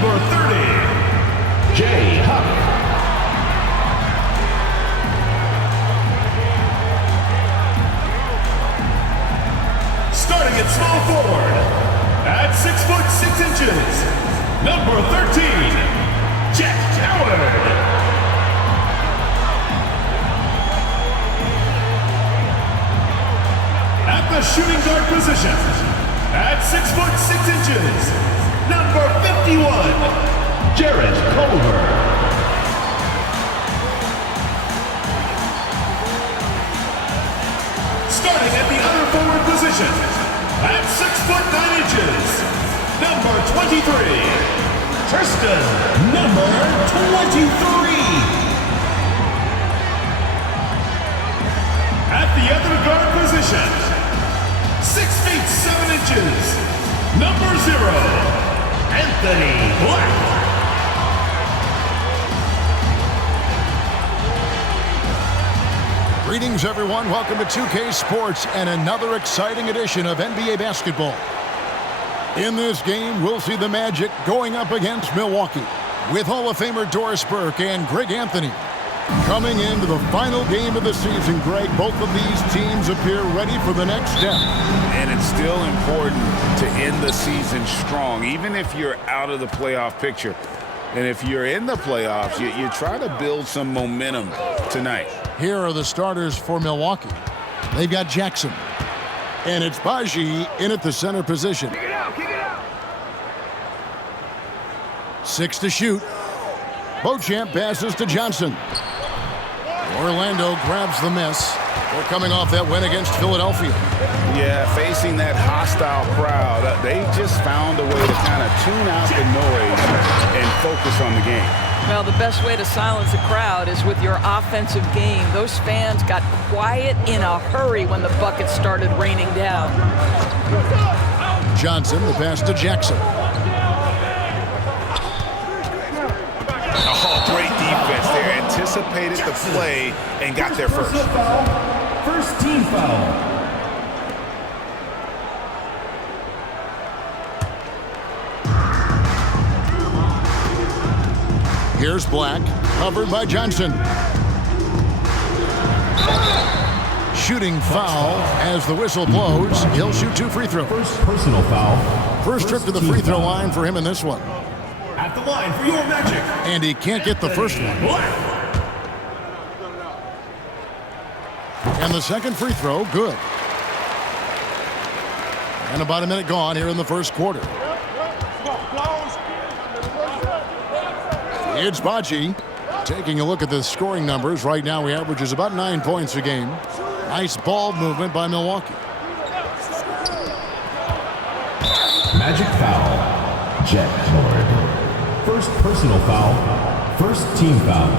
Number 30, Jay Huck. Starting at small forward, at 6 foot 6 inches, number 13, Jack Howard. At the shooting guard position, at 6 foot 6 inches, number 51, Jarrett Culver. Starting at the other forward position, at 6 foot 9 inches, number 23, Tristan, number 23. At the other guard position, 6 feet 7 inches, number 0, Anthony Black. Greetings, everyone. Welcome to 2K Sports and another exciting edition of NBA basketball. In this game, we'll see the Magic going up against Milwaukee with Hall of Famer Doris Burke and Greg Anthony. Coming into the final game of the season, Greg, both of these teams appear ready for the next step. And it's still important to end the season strong, even if you're out of the playoff picture. And if you're in the playoffs, you try to build some momentum tonight. Here are the starters for Milwaukee. They've got Jackson. And it's Baji in at the center position. Kick it out, kick it out. 6 to shoot. Beauchamp passes to Johnson. Orlando grabs the miss. They're coming off that win against Philadelphia. Yeah, facing that hostile crowd, they just found a way to kind of tune out the noise and focus on the game. Well, the best way to silence a crowd is with your offensive game. Those fans got quiet in a hurry when the buckets started raining down. Johnson, the pass to Jackson. Oh, great defense there. Anticipated the play and got there first. First team foul. Here's Black, covered by Johnson. Shooting foul as the whistle blows. He'll shoot 2 free throws. First personal foul. First trip to the free throw line for him in this one. At the line for your Magic. And he can't get the first one. Black. And the second free throw, good. And about a minute gone here in the first quarter. It's Baji. Taking a look at the scoring numbers. Right now he averages about 9 points a game. Nice ball movement by Milwaukee. Magic foul. Jet Lord. First personal foul. First team foul.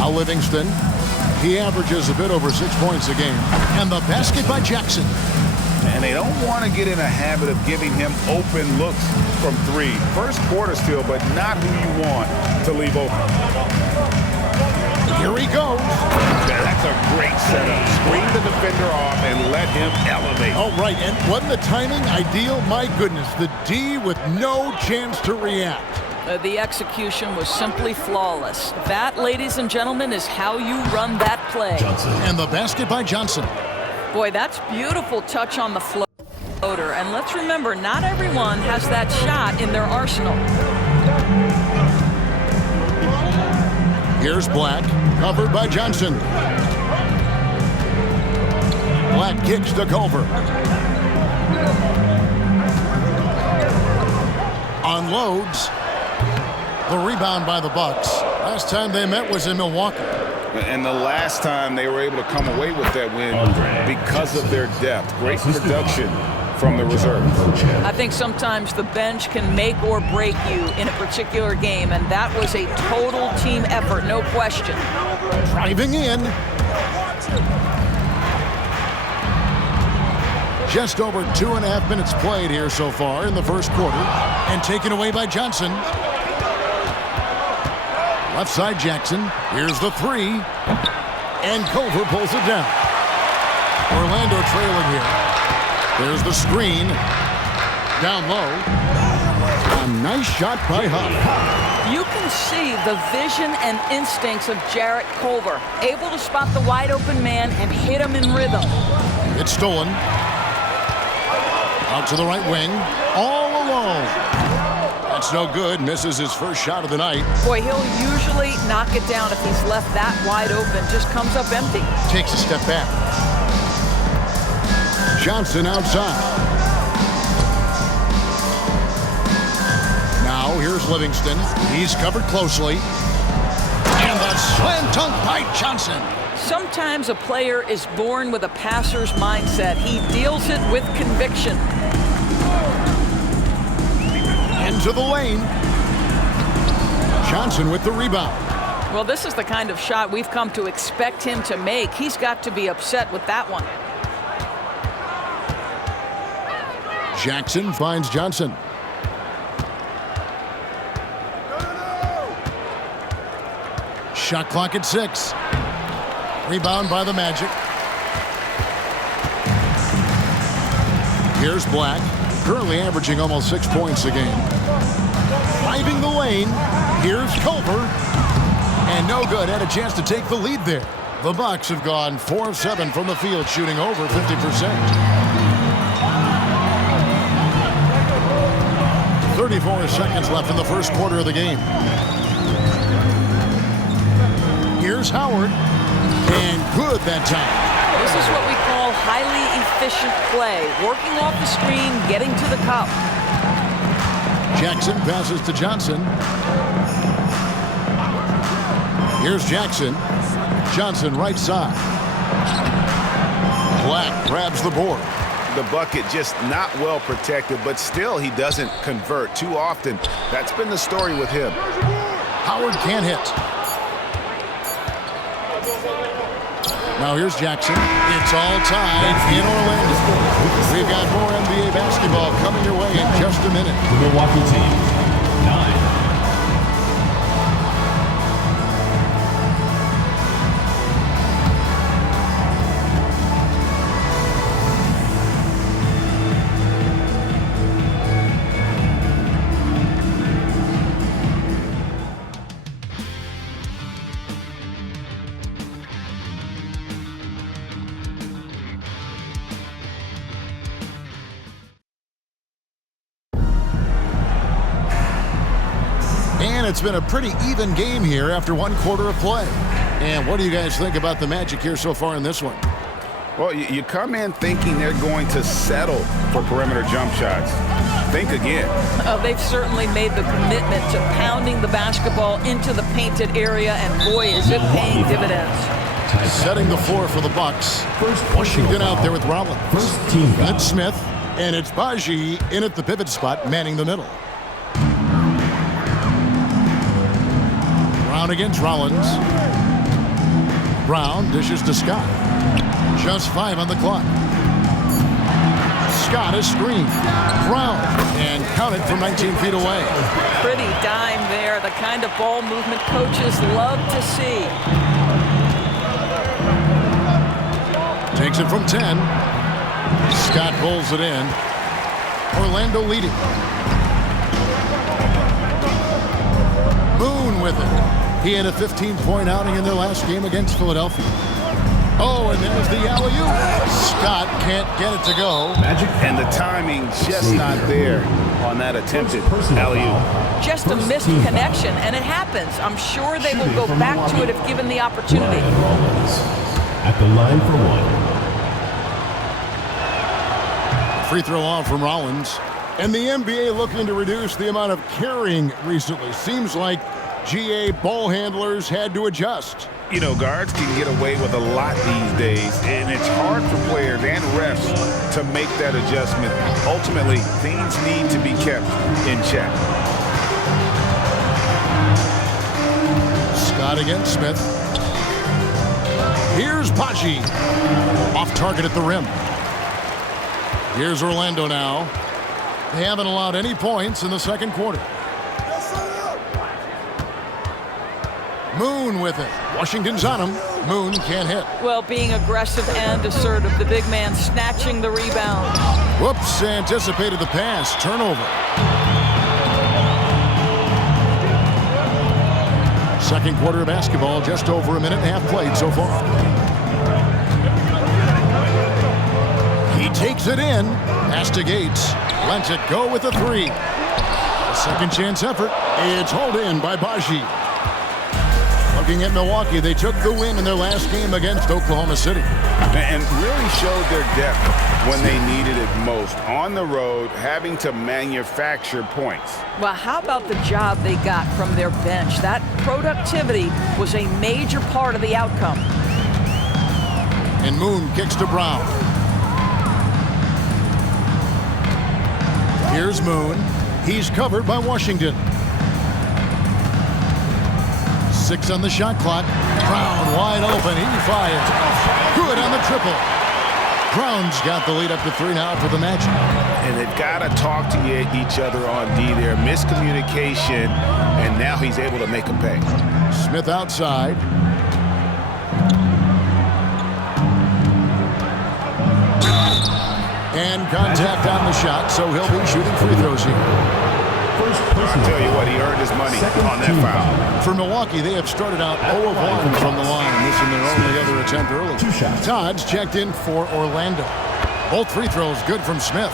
Al Livingston. He averages a bit over 6 points a game. And the basket by Jackson. And they don't want to get in a habit of giving him open looks from 3. First quarter still, but not who you want to leave open. Here he goes. That's a great setup. Screen the defender off and let him elevate. Oh, right. And wasn't the timing ideal? My goodness. The D with no chance to react. The execution was simply flawless. That, ladies and gentlemen, is how you run that play. Johnson. And the basket by Johnson. Boy, that's beautiful touch on the floater. And let's remember, not everyone has that shot in their arsenal. Here's Black, covered by Johnson. Black kicks to Culver. Unloads. The rebound by the Bucks. Last time they met was in Milwaukee. And the last time they were able to come away with that win because of their depth. Great production from the reserves. I think sometimes the bench can make or break you in a particular game, and that was a total team effort, no question. Driving in. Just over 2.5 minutes played here so far in the first quarter. And taken away by Johnson. Left side Jackson. Here's the 3. And Culver pulls it down. Orlando trailing here. There's the screen. Down low. A nice shot by Huff. You can see the vision and instincts of Jarrett Culver, able to spot the wide open man and hit him in rhythm. It's stolen. Out to the right wing. All alone. That's no good. Misses his first shot of the night. Boy, he'll usually knock it down if he's left that wide open. Just comes up empty. Takes a step back. Johnson outside. Now here's Livingston. He's covered closely. And the slam dunk by Johnson. Sometimes a player is born with a passer's mindset. He deals it with conviction. Into the lane. Johnson with the rebound. Well, this is the kind of shot we've come to expect him to make. He's got to be upset with that one. Jackson finds Johnson. Shot clock at 6. Rebound by the Magic. Here's Black, currently averaging almost 6 points a game. Driving the lane. Here's Culver. And no good. Had a chance to take the lead there. The Bucks have gone 4 of 7 from the field, shooting over 50%. 34 seconds left in the first quarter of the game. Here's Howard. And good that time. This is what we call highly efficient play. Working off the screen, getting to the cup. Jackson passes to Johnson. Here's Jackson. Johnson right side. Black grabs the board. The bucket just not well protected, but still he doesn't convert too often. That's been the story with him. Howard can't hit. Now here's Jackson. It's all tied in Orlando. We've got more NBA basketball coming your way in just a minute. The Milwaukee team, 9. And it's been a pretty even game here after 1 quarter of play. And what do you guys think about the Magic here so far in this one? Well, you come in thinking they're going to settle for perimeter jump shots. Think again. They've certainly made the commitment to pounding the basketball into the painted area, and boy, is it paying dividends. Setting the floor for the Bucks. Washington out there with Rollins. It's Smith, and it's Baji in at the pivot spot, manning the middle. Brown against Rollins. Brown dishes to Scott. Just 5 on the clock. Scott is screened. Brown, and counted from 19 feet away. Pretty dime there, the kind of ball movement coaches love to see. Takes it from 10. Scott pulls it in. Orlando leading. Boone with it. He had a 15-point outing in their last game against Philadelphia. Oh, and there's the alley-oop. Scott can't get it to go. Magic. And the timing just not there on that attempted alley-oop. Just a missed connection, and it happens. I'm sure they will go back to it if given the opportunity. Rollins at the line for 1. Free throw off from Rollins. And the NBA looking to reduce the amount of carrying recently. Seems like GA ball handlers had to adjust. You know, guards can get away with a lot these days, and it's hard for players and refs to make that adjustment. Ultimately, things need to be kept in check. Scott against Smith. Here's Baji. Off target at the rim. Here's Orlando now. They haven't allowed any points in the second quarter. Moon with it. Washington's on him. Moon can't hit. Well, being aggressive and assertive, the big man snatching the rebound. Whoops, anticipated the pass. Turnover. Second quarter of basketball, just over a minute and a half played so far. He takes it in. Pass to Gates. Lets it go with a three. A second chance effort. It's hauled in by Baji. Looking at Milwaukee, they took the win in their last game against Oklahoma City. And really showed their depth when they needed it most. On the road, having to manufacture points. Well, how about the job they got from their bench? That productivity was a major part of the outcome. And Moon kicks to Brown. Here's Moon. He's covered by Washington. 6 on the shot clock. Brown wide open. He fires. Good on the triple. Brown's got the lead up to 3 now for the Magic. And they've got to talk to each other on D there. Miscommunication, and now he's able to make them pay. Smith outside. And contact on the shot, so he'll be shooting free throws here. I'll tell you what, he earned his money on that foul. For Milwaukee, they have started out 0 of 1 from the line, missing their only other attempt early. Todd's checked in for Orlando. Both free throws good from Smith.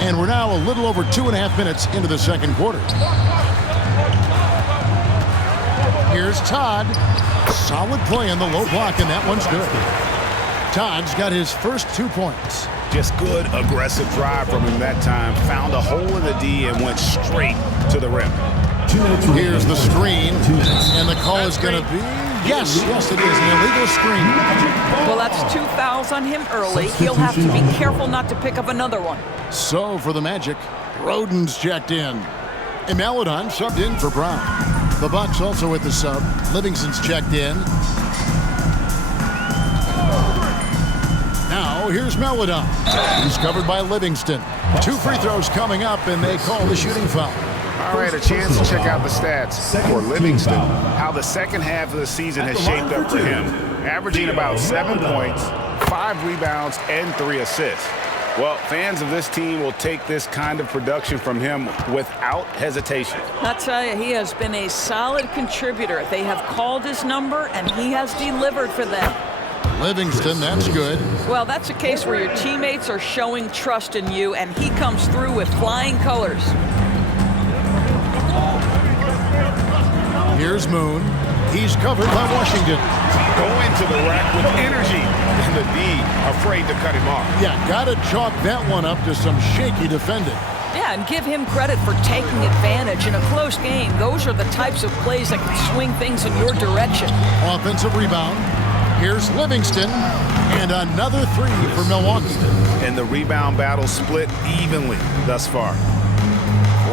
And we're now a little over 2.5 minutes into the second quarter. Here's Todd. Solid play on the low block, and that one's good. Todd's got his first 2 points. Just good, aggressive drive from him that time. Found a hole in the D and went straight to the rim. Here's the screen, and the call is going to be, yes, it is, an illegal screen. Well, that's 2 fouls on him early. He'll have to be careful not to pick up another one. So for the Magic, Roden's checked in. And Maladon subbed in for Brown. The Bucks also with the sub. Livingston's checked in. Now here's Maladon. He's covered by Livingston. 2 free throws coming up, and they call the shooting foul. All right, a chance to check out the stats for Livingston, how the second half of the season has shaped up for him. Averaging about 7 points, 5 rebounds, and 3 assists. Well, fans of this team will take this kind of production from him without hesitation. I'll tell you, he has been a solid contributor. They have called his number, and he has delivered for them. Livingston, that's good. Well, that's a case where your teammates are showing trust in you, and he comes through with flying colors. Here's Moon. He's covered by Washington. Going to the rack with energy, and the D afraid to cut him off. Yeah, got to chalk that one up to some shaky defending. Yeah, and give him credit for taking advantage in a close game. Those are the types of plays that can swing things in your direction. Offensive rebound. Here's Livingston, and another 3 for Milwaukee. And the rebound battle split evenly thus far.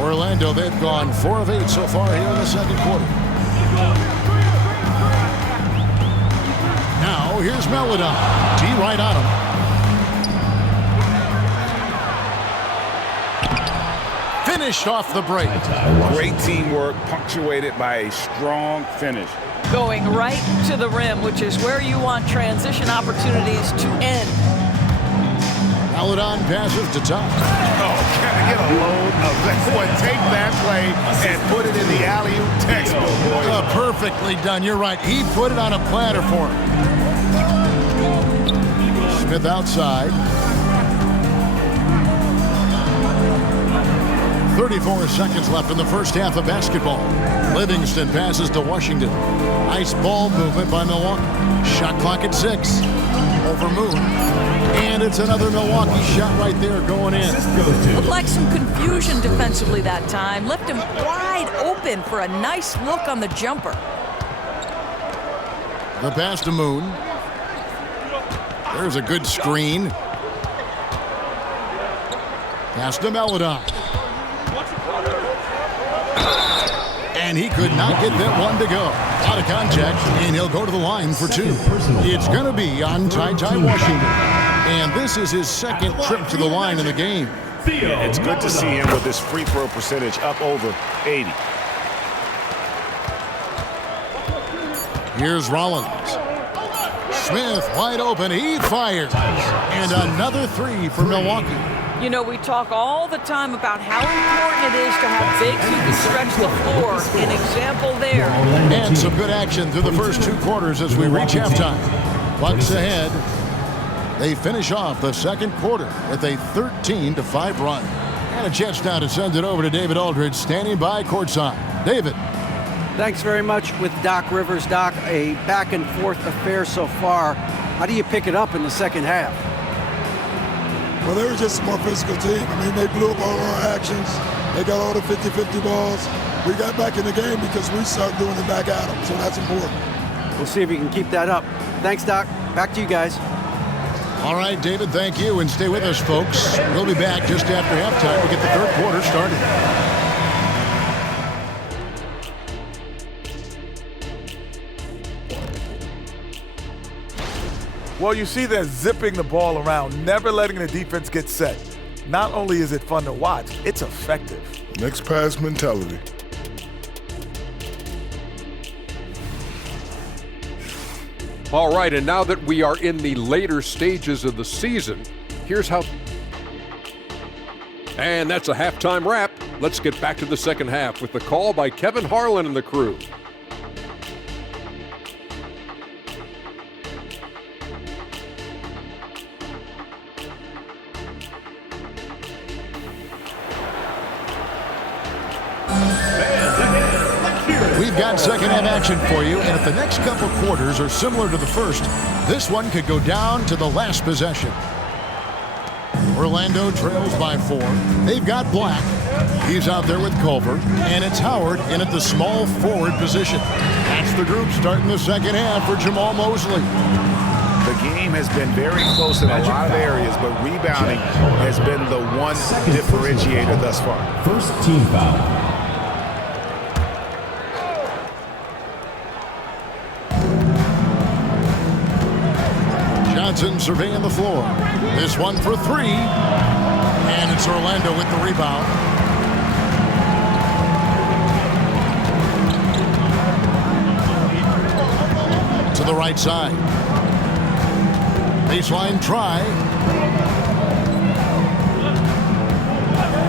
Orlando, they've gone 4 of 8 so far here in the second quarter. Now, here's Maladon. T right on him. Finished off the break. Great teamwork, punctuated by a strong finish. Going right to the rim, which is where you want transition opportunities to end. Maladon passes to Todd. Oh, can I get a load of that one? Take that play and put it in the alley-oop textbook, boy. Perfectly done. You're right. He put it on a platter for him. Smith outside. 34 seconds left in the first half of basketball. Livingston passes to Washington. Nice ball movement by Milwaukee. Shot clock at 6. Over Moon. And it's another Milwaukee shot right there going in. Looked like some confusion defensively that time. Left him wide open for a nice look on the jumper. The pass to Moon. There's a good screen. Pass to Maladon. And he could not get that one to go. Out of contact, and he'll go to the line for 2. It's going to be on Ty Washington. And this is his second trip to the line in the game. It's good to see him with his free throw percentage up over 80. Here's Rollins. Smith wide open. He fires. And another three for Milwaukee. You know, we talk all the time about how important it is to have bigs who can stretch the floor. An example there. And some good action through the first two quarters as we reach halftime. Bucks ahead. They finish off the second quarter with a 13-5 run. And a chance now to send it over to David Aldridge, standing by courtside. David. Thanks very much with Doc Rivers. Doc, a back-and-forth affair so far. How do you pick it up in the second half? Well, they were just a more physical team. I mean, they blew up all our actions. They got all the 50-50 balls. We got back in the game because we started doing it back at them, so that's important. We'll see if we can keep that up. Thanks, Doc. Back to you guys. All right, David, thank you, and stay with us, folks. We'll be back just after halftime to get the third quarter started. Well, you see they're zipping the ball around, never letting the defense get set. Not only is it fun to watch, it's effective. Next pass mentality. All right, and now that we are in the later stages of the season, here's how... And that's a halftime wrap. Let's get back to the second half with the call by Kevin Harlan and the crew. We've got second half action for you, and if the next couple quarters are similar to the first, this one could go down to the last possession. Orlando trails by 4. They've got Black. He's out there with Culver, and it's Howard in at the small forward position. That's the group starting the second half for Jamal Mosley. The game has been very close in a lot of areas, but rebounding has been the one differentiator thus far. First team foul. Johnson surveying the floor. This one for 3. And it's Orlando with the rebound. To the right side. Baseline try.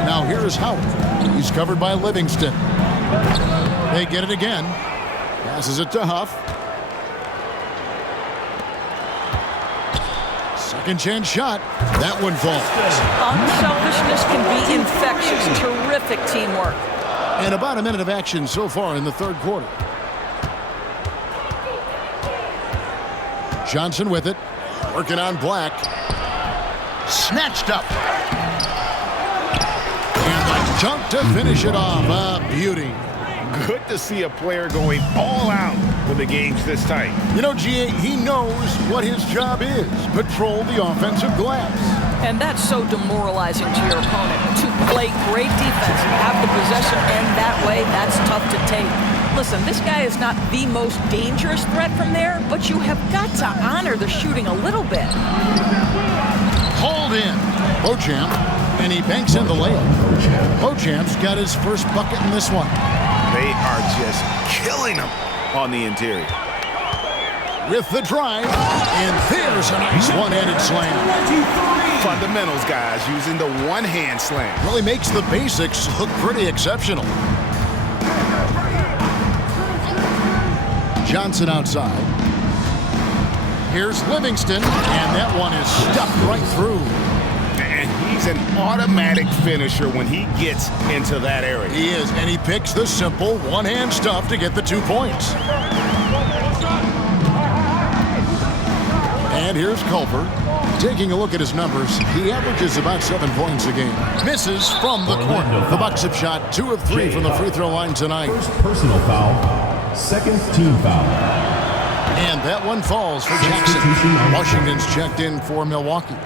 Now here's Howard. He's covered by Livingston. They get it again. Passes it to Huff. Second chance shot. That one falls. Unselfishness can be infectious. Terrific teamwork. And about a minute of action so far in the third quarter. Johnson with it. Working on Black. Snatched up. And the jump to finish it off. A beauty. Good to see a player going all out when the game's this tight. You know, GA, he knows what his job is. Patrol the offensive glass. And that's so demoralizing to your opponent. To play great defense and have the possession end that way, that's tough to take. Listen, this guy is not the most dangerous threat from there, but you have got to honor the shooting a little bit. Hauled in. Beauchamp, and he banks in the layup. Beauchamp's got his first bucket in this one. They are just killing them on the interior. With the drive, and there's a nice one-handed slam. Fundamentals, guys, using the one-hand slam. Really makes the basics look pretty exceptional. Johnson outside. Here's Livingston, and that one is stuffed right through. And he's an automatic finisher when he gets into that area. He is, and he picks the simple one-hand stuff to get the 2 points. And here's Culver. Taking a look at his numbers, he averages about 7 points a game. Misses from the corner. The Bucks have shot 2 of 3 from the free throw line tonight. First personal foul, second team foul. And that one falls for Jackson. Washington's checked in for Milwaukee.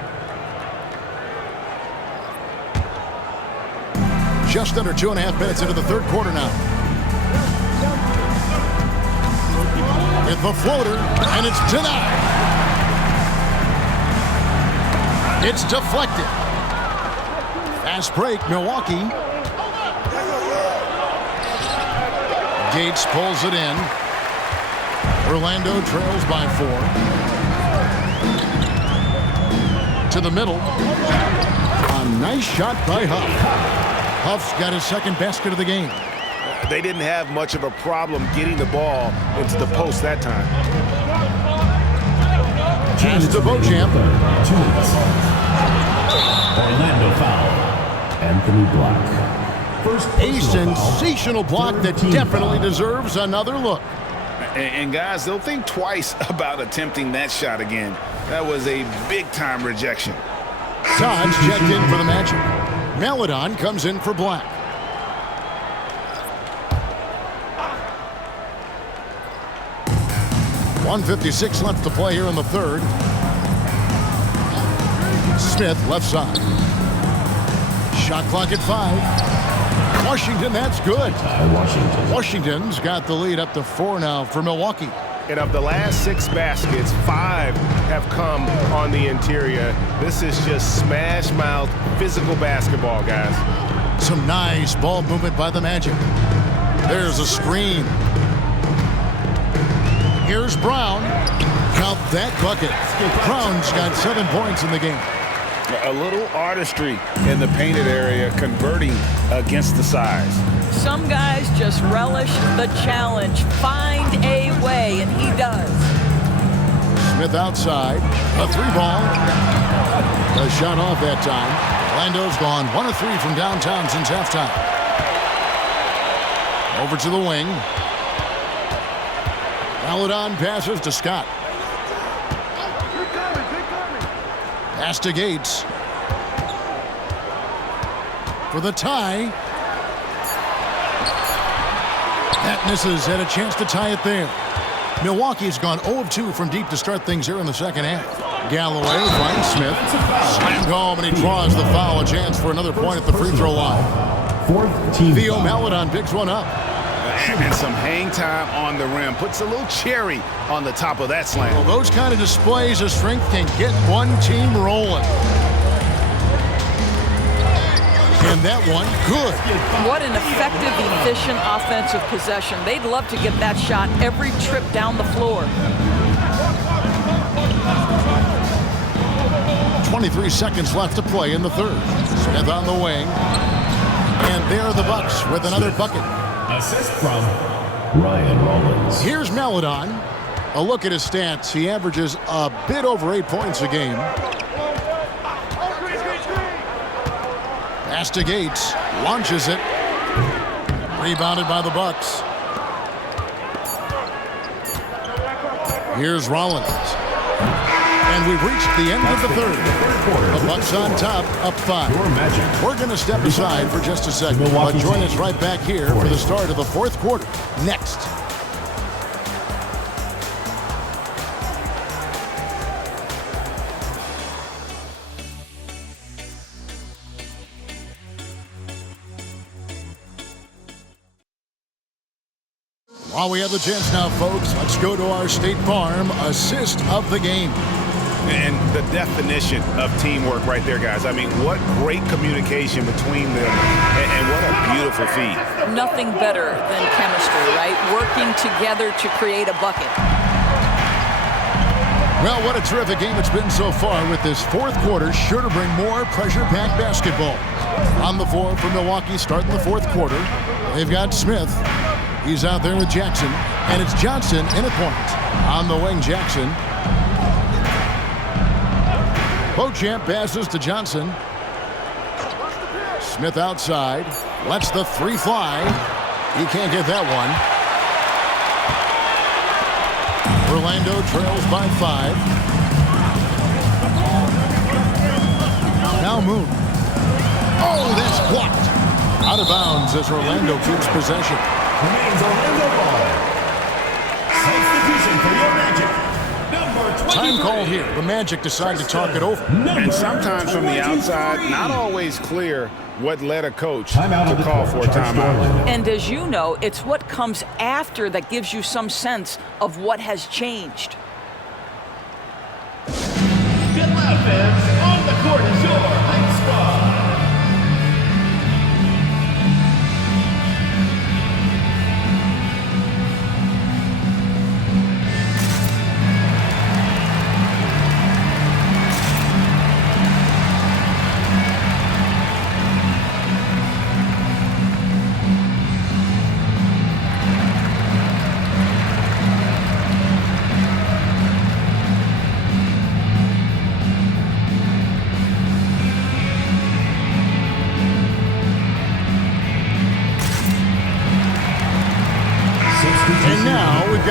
Just under 2.5 minutes into the third quarter now. With the floater, and it's denied. It's deflected. Fast break, Milwaukee. Gates pulls it in. Orlando trails by 4. To the middle. A nice shot by Huff. Huff's got his second basket of the game. They didn't have much of a problem getting the ball into the post that time. Pass to Beauchamp. Orlando foul. Anthony Black. First A sensational block that definitely deserves another look. And guys, they'll think twice about attempting that shot again. That was a big-time rejection. Todd's checked in for the Magic. Maledon comes in for Black. .156 left to play here in the third. Smith left side. Shot clock at 5. Washington, that's good. Washington's got the lead up to 4 now for Milwaukee. And of the last 6 baskets, 5 have come on the interior. This is just smash-mouth, physical basketball, guys. Some nice ball movement by the Magic. There's a screen. Here's Brown. Count that bucket. Brown's got 7 points in the game. A little artistry in the painted area, converting against the size. Some guys just relish the challenge. Find a way, and he does. Smith outside. A 3-ball. A shot off that time. Orlando's gone 1 of 3 from downtown since halftime. Over to the wing. Maledon passes to Scott. Pass to Gates. For the tie. That misses. Had a chance to tie it there. Milwaukee's gone 0 of 2 from deep to start things here in the second half. Galloway finds Smith. Slammed home, and he draws the foul. A chance for another point at the free throw line. Theo Maledon picks one up. And some hang time on the rim. Puts a little cherry on the top of that slam. Well, those kind of displays of strength can get one team rolling. And that one, good. What an effective, efficient offensive possession. They'd love to get that shot every trip down the floor. 23 seconds left to play in the third. Smith on the wing. And there are the Bucks with another bucket. Assist from Ryan Rollins. Here's Maledon. A look at his stats. He averages a bit over 8 points a game. Pass to Gates. Launches it. Rebounded by the Bucks. Here's Rollins. And we've reached the end of the third. The Bucks on top, up 5. We're going to step aside for just a second. But join us right back here for the start of the fourth quarter. Next. While we have the chance now, folks, let's go to our State Farm assist of the game. And the definition of teamwork right there, guys. I mean, what great communication between them, and what a beautiful feat. Nothing better than chemistry, right? Working together to create a bucket. Well, what a terrific game it's been so far, with this fourth quarter sure to bring more pressure-packed basketball. On the floor for Milwaukee starting the fourth quarter, they've got Smith. He's out there with Jackson, and it's Johnson in at point. On the wing, Jackson. Beauchamp passes to Johnson. Smith outside. Lets the 3 fly. He can't get that one. Orlando trails by 5. Now Moon. Oh, that's blocked. Out of bounds as Orlando keeps possession. Remains Orlando ball. Substitution for your Magic. Time called here. The Magic decide to talk it over. And sometimes from the outside, not always clear what led a coach to call for a timeout. And as you know, it's what comes after that gives you some sense of what has changed. Get loud, fans. On the court is your hype squad.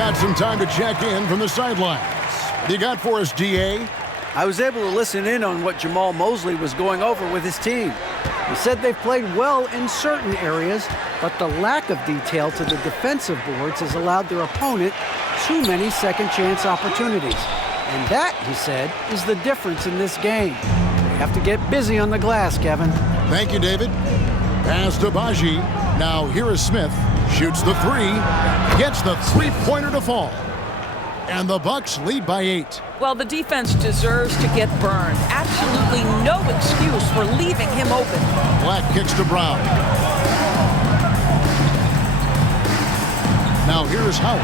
got some time to check in from the sidelines. What do you got for us, GA? I was able to listen in on what Jamal Mosley was going over with his team. He said they've played well in certain areas, but the lack of detail to the defensive boards has allowed their opponent too many second-chance opportunities. And that, he said, is the difference in this game. They have to get busy on the glass, Kevin. Thank you, David. Pass to Baji. Now here is Smith. Shoots the three. Gets the three-pointer to fall. And the Bucks lead by 8. Well, the defense deserves to get burned. Absolutely no excuse for leaving him open. Black kicks to Brown. Now here's Howard.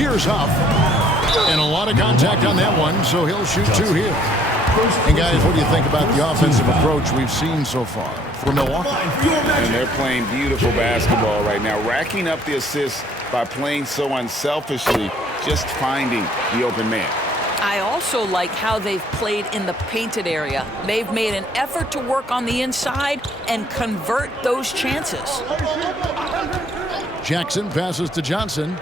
Here's Huff. And a lot of contact on that one, so he'll shoot 2 here. And guys, what do you think about the offensive approach we've seen so far for Milwaukee? And they're playing beautiful basketball right now, racking up the assists by playing so unselfishly, just finding the open man. I also like how they've played in the painted area. They've made an effort to work on the inside and convert those chances. Jackson passes to Johnson.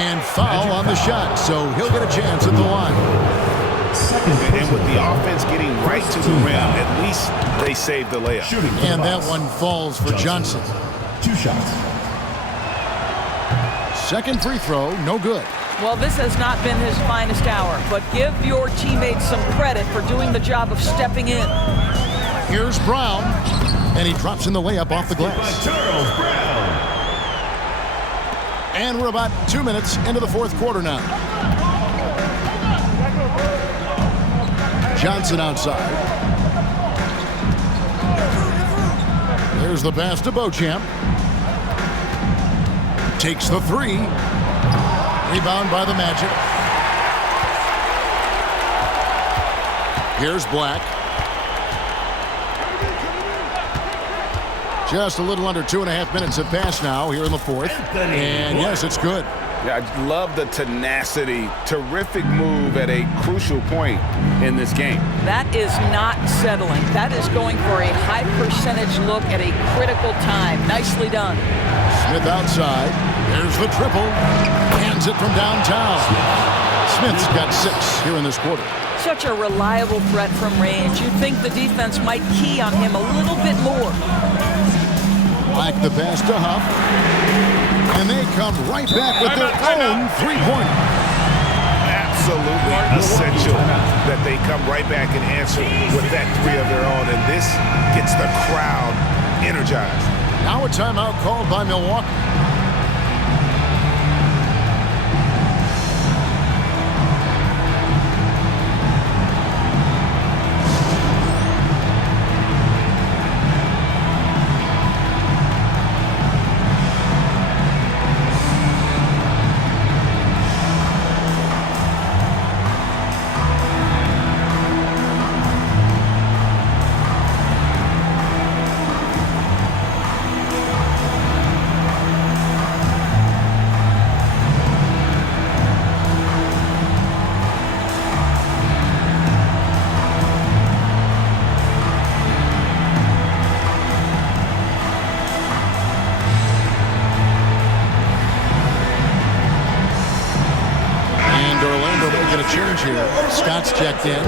And foul on the shot, so he'll get a chance at the line. And with the offense getting right to the rim, at least they saved the layup. And that one falls for Johnson. 2 shots. Second free throw, no good. Well, this has not been his finest hour, but give your teammates some credit for doing the job of stepping in. Here's Brown, and he drops in the layup off the glass. Charles Brown. And we're about 2 minutes into the fourth quarter now. Johnson outside. There's the pass to Beauchamp. Takes the three. Rebound by the Magic. Here's Black. Just a little under 2.5 minutes have passed now here in the fourth. And yes, it's good. Yeah, I love the tenacity. Terrific move at a crucial point in this game. That is not settling. That is going for a high percentage look at a critical time. Nicely done. Smith outside. There's the triple. Hands it from downtown. Smith's got 6 here in this quarter. Such a reliable threat from range. You'd think the defense might key on him a little bit more. Black the pass to Huff. And they come right back with their own three-pointer. Absolutely essential that they come right back and answer with that 3 of their own. And this gets the crowd energized. Now a timeout called by Milwaukee. Scott's checked in.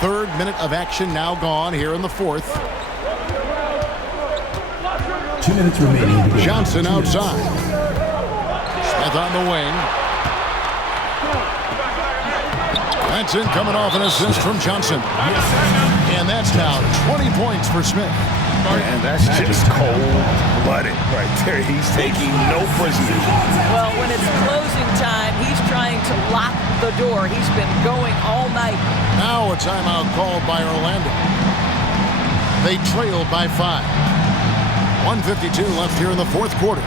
3rd minute of action now gone here in the fourth. 2 minutes remaining. Johnson outside. Smith on the wing. That's in, coming off an assist from Johnson. And that's now 20 points for Smith. And that's just cold-blooded right there. He's taking no prisoners. Well, when it's closing time, he's trying to lock the door. He's been going all night. Now a timeout called by Orlando. They trailed by 5. 1:52 left here in the fourth quarter.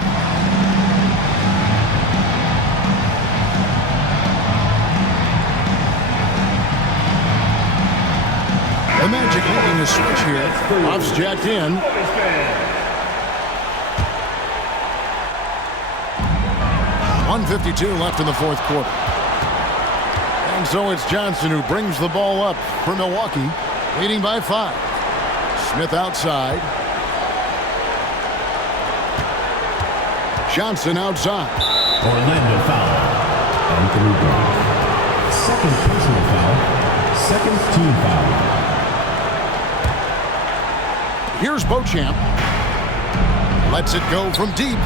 The Magic making a switch here. Buffs jacked in. .152 left in the fourth quarter. And so it's Johnson who brings the ball up for Milwaukee, leading by 5. Smith outside. Johnson outside. Orlando foul. Anthony Brown. Second personal foul. Second team foul. Here's Beauchamp. Lets it go from deep.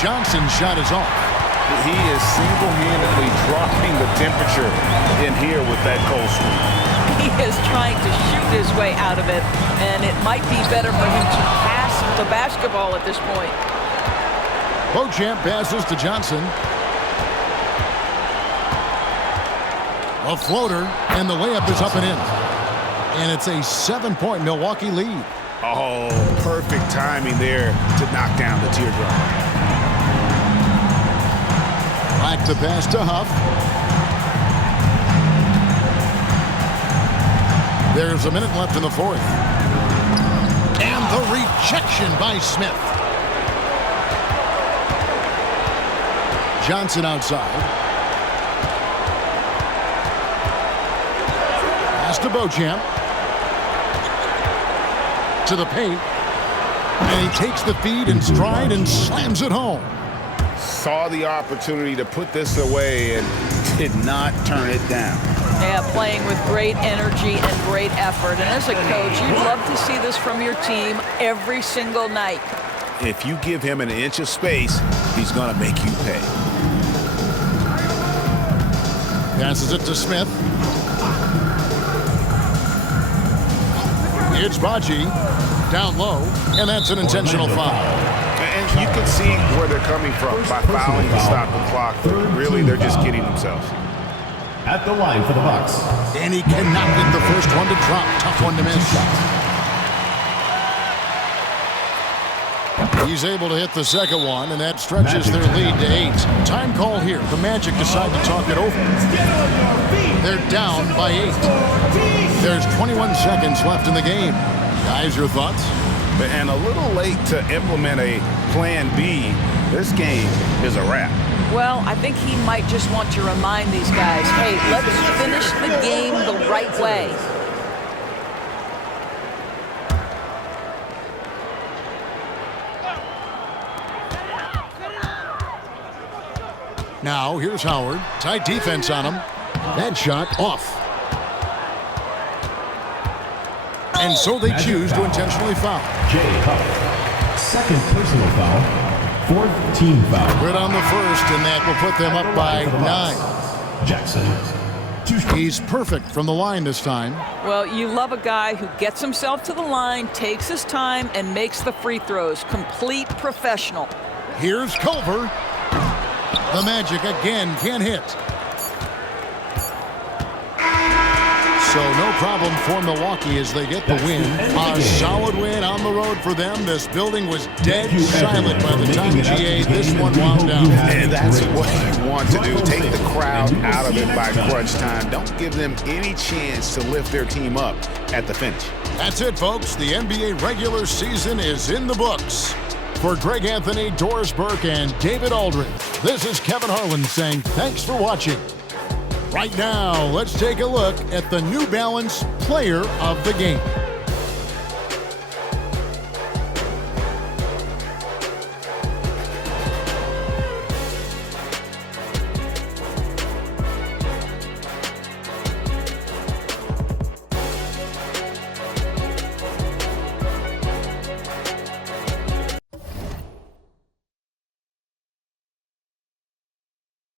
Johnson's shot is off. He is single-handedly dropping the temperature in here with that cold streak. He is trying to shoot his way out of it, and it might be better for him to pass the basketball at this point. Beauchamp passes to Johnson. A floater, and the layup is up and in. And it's a 7-point Milwaukee lead. Oh, perfect timing there to knock down the teardrop. Back the pass to Huff. There's a minute left in the 4th. And the rejection by Smith. Johnson outside. Pass to Beauchamp. To the paint. And he takes the feed in stride and slams it home. Saw the opportunity to put this away and did not turn it down. Yeah, playing with great energy and great effort. And as a coach, you'd love to see this from your team every single night. If you give him an inch of space, he's going to make you pay. Passes it to Smith. It's Baji down low, and that's an intentional foul. And you can see where they're coming from by fouling to stop the clock. Really, they're just kidding themselves. At the line for the Bucks. And he cannot get the first one to drop. Tough one to miss. He's able to hit the second one, and that stretches their lead to 8. Time call here. The Magic decide to talk it over. They're down by 8. There's 21 seconds left in the game. Guys, your thoughts? And a little late to implement a plan B. This game is a wrap. Well, I think he might just want to remind these guys, hey, let's finish the game the right way. Now, here's Howard. Tight defense on him. That shot off. And so they choose to intentionally foul. Jay Huff. Second personal foul. 4th team foul. Good on the first, and that will put them up by 9. Jackson. He's perfect from the line this time. Well, you love a guy who gets himself to the line, takes his time, and makes the free throws. Complete professional. Here's Culver. The Magic again can't hit. So no problem for Milwaukee as they get the win. A solid win on the road for them. This building was dead silent by the time GA this one wound down. And that's what you want to do. Take the crowd out of it by crunch time. Don't give them any chance to lift their team up at the finish. That's it, folks. The NBA regular season is in the books. For Greg Anthony, Doris Burke, and David Aldridge, this is Kevin Harlan saying thanks for watching. Right now, let's take a look at the New Balance Player of the Game.